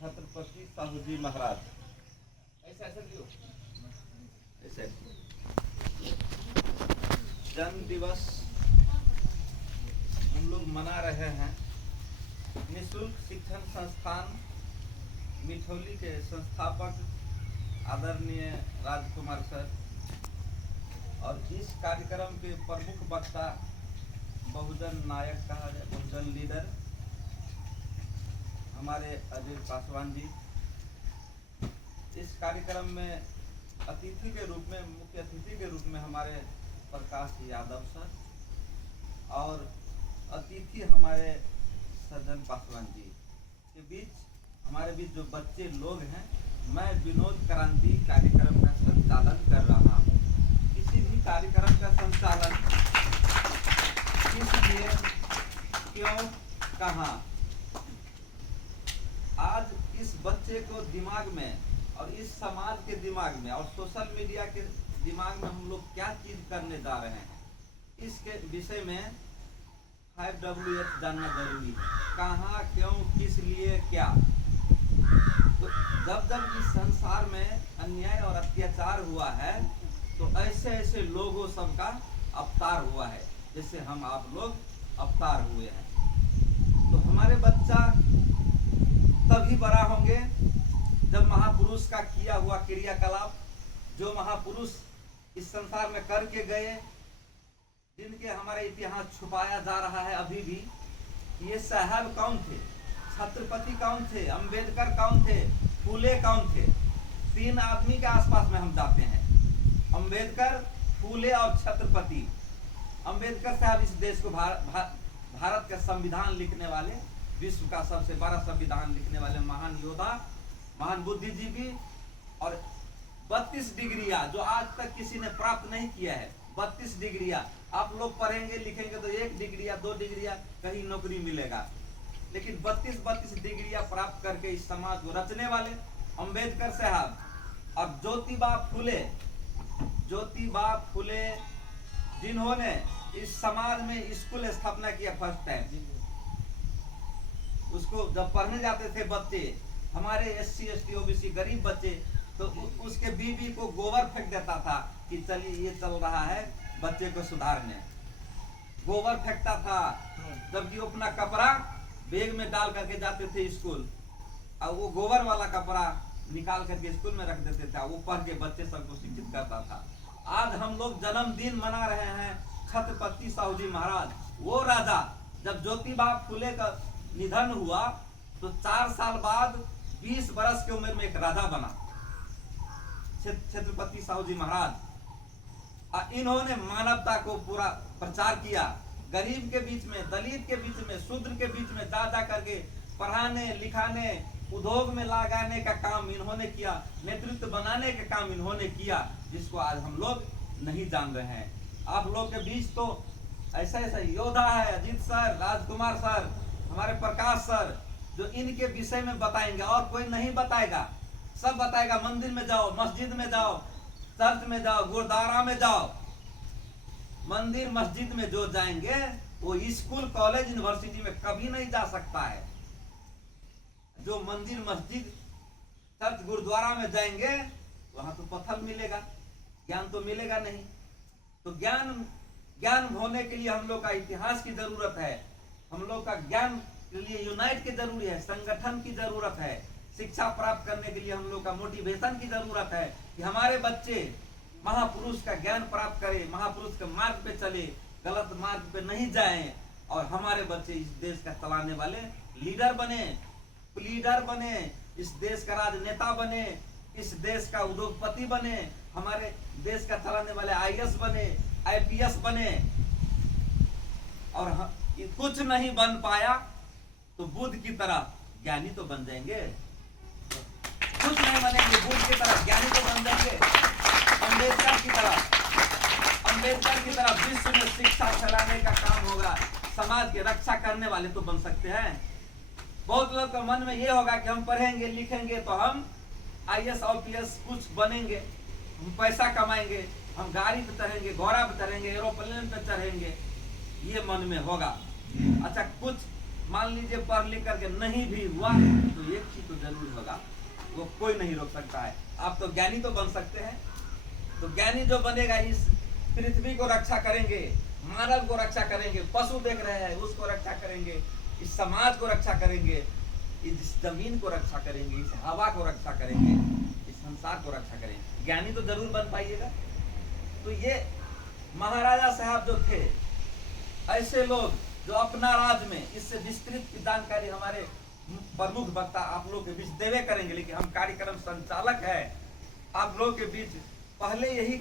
छत्रपति साहू जी महाराज। ऐसे जन्म दिवस हम लोग मना रहे हैं। निःशुल्क शिक्षण संस्थान मिठौली के संस्थापक आदरणीय राजकुमार सर और इस कार्यक्रम के प्रमुख वक्ता बहुजन नायक कहा जाए, बहुजन लीडर हमारे अजय पासवान जी। इस कार्यक्रम में अतिथि के रूप में, मुख्य अतिथि के रूप में हमारे प्रकाश यादव सर और अतिथि हमारे सज्जन पासवान जी के बीच, हमारे बीच जो बच्चे लोग हैं, मैं विनोद क्रांति कार्यक्रम का संचालन कर रहा हूँ। किसी भी कार्यक्रम का संचालन किस लिए, क्यों, कहाँ, आज इस बच्चे को दिमाग में और इस समाज के दिमाग में और सोशल मीडिया के दिमाग में हम लोग क्या चीज करने जा रहे हैं, इसके विषय में 5Ws जानना जरूरी है। कहाँ, क्यों, किस लिए, क्या। तो जब जब इस संसार में अन्याय और अत्याचार हुआ है तो ऐसे ऐसे लोगों सबका अवतार हुआ है, जैसे हम आप लोग अवतार हुए हैं। तो हमारे बच्चा तभी बड़ा होंगे जब महापुरुष का किया हुआ क्रियाकलाप, जो महापुरुष इस संसार में करके गए, जिनके हमारे इतिहास छुपाया जा रहा है अभी भी। ये साहब कौन थे, छत्रपति कौन थे, अंबेडकर कौन थे, फूले कौन थे। 3 आदमी के आसपास में हम जाते हैं, अंबेडकर, फूले और छत्रपति। अंबेडकर साहब इस देश को भारत का संविधान लिखने वाले, विश्व का सबसे बड़ा संविधान लिखने वाले महान योद्धा, महान बुद्धिजीवी। और 32 डिग्रियां जो आज तक किसी ने प्राप्त नहीं किया है। 32 डिग्रियां आप लोग पढ़ेंगे लिखेंगे तो 1 डिग्रिया 2 डिग्रिया कहीं नौकरी मिलेगा, लेकिन 32 डिग्रियां प्राप्त करके इस समाज को रचने वाले अंबेडकर साहब और ज्योतिबा फुले जिन्होंने इस समाज में स्कूल स्थापना किया फर्स्ट टाइम। उसको जब पढ़ने जाते थे बच्चे, हमारे SC ST OBC गरीब बच्चे, तो उसके बीवी को गोबर फेंक देता था कि चलिए ये चल रहा है बच्चे को सुधारने। गोबर फेंकता था, जबकि वो अपना कपड़ा बैग में डाल करके जाते थे स्कूल, और वो गोबर वाला कपड़ा निकाल करके स्कूल में रख देते थे। वो पढ़ के बच्चे सबको शिक्षित करता था। आज हम लोग जन्मदिन मना रहे हैं छत्रपति साहू जी महाराज, वो राजा। जब ज्योतिबा फुले का निधन हुआ तो 4 साल बाद 20 बरस की उम्र में एक राजा बना छत्रपति साहू जी महाराज। इन्होंने मानवता को पूरा प्रचार किया, गरीब के बीच में, दलित के बीच में, शूद्र के बीच में जा करके पढ़ाने लिखाने, उद्योग में लगाने का काम इन्होंने किया, नेतृत्व बनाने का काम इन्होंने किया, जिसको आज हम लोग नहीं जान रहे हैं। आप लोग के बीच तो ऐसा ऐसा योद्धा है, अजीत सर, राजकुमार सर, हमारे प्रकाश सर, जो इनके विषय में बताएंगे और कोई नहीं बताएगा। सब बताएगा, मंदिर में जाओ, मस्जिद में जाओ, चर्च में जाओ, गुरुद्वारा में जाओ। मंदिर मस्जिद में जो जाएंगे वो स्कूल कॉलेज यूनिवर्सिटी में कभी नहीं जा सकता है। जो मंदिर मस्जिद चर्च गुरुद्वारा में जाएंगे वहां तो पत्थर मिलेगा, ज्ञान तो मिलेगा नहीं। तो ज्ञान होने के लिए हम लोग का इतिहास की जरूरत है, हम लोग का ज्ञान के लिए यूनाइट की जरूरी है, संगठन की जरूरत है, शिक्षा प्राप्त करने के लिए हम लोग का मोटिवेशन की जरूरत है कि हमारे बच्चे महापुरुष का ज्ञान प्राप्त करें, महापुरुष के मार्ग पे चले, गलत मार्ग पे नहीं जाएं, और हमारे बच्चे इस देश का चलाने वाले लीडर बने, इस देश का राजनेता बने, इस देश का उद्योगपति बने, हमारे देश का चलाने वाले IAS बने, IPS बने। और कुछ नहीं बन पाया तो बुद्ध की तरह ज्ञानी तो बन जाएंगे। कुछ नहीं बनेंगे, बुद्ध की तरह ज्ञानी तो बन जाएंगे। अंबेडकर की तरह विश्व में शिक्षा फैलाने का काम होगा, समाज की रक्षा करने वाले तो बन सकते हैं। बहुत लोग के मन में ये होगा कि हम पढ़ेंगे लिखेंगे तो हम IAS OPS कुछ बनेंगे, हम पैसा कमाएंगे, हम गाड़ी पे चढ़ेंगे, घोड़ा पे चढ़ेंगे, एरोप्लेन पे चढ़ेंगे, ये मन में होगा। अच्छा, कुछ मान लीजिए पढ़ लिख करके नहीं भी हुआ तो एक चीज तो जरूर होगा, वो कोई नहीं रोक सकता है। आप तो ज्ञानी तो बन सकते हैं। तो ज्ञानी जो बनेगा इस पृथ्वी को रक्षा करेंगे, मानव को रक्षा करेंगे, पशु देख रहे हैं उसको रक्षा करेंगे, इस समाज को रक्षा करेंगे, इस जमीन को रक्षा करेंगे, इस हवा को रक्षा करेंगे, इस संसार को रक्षा करेंगे। ज्ञानी तो जरूर बन पाइएगा। तो ये महाराजा साहब जो थे, ऐसे लोग जो अपना राज्य में इससे विस्तृत की जानकारी हमारे प्रमुख वक्ता आप लोग के बीच देवे करेंगे, लेकिन हम कार्यक्रम संचालक है, आप लोग के बीच पहले यही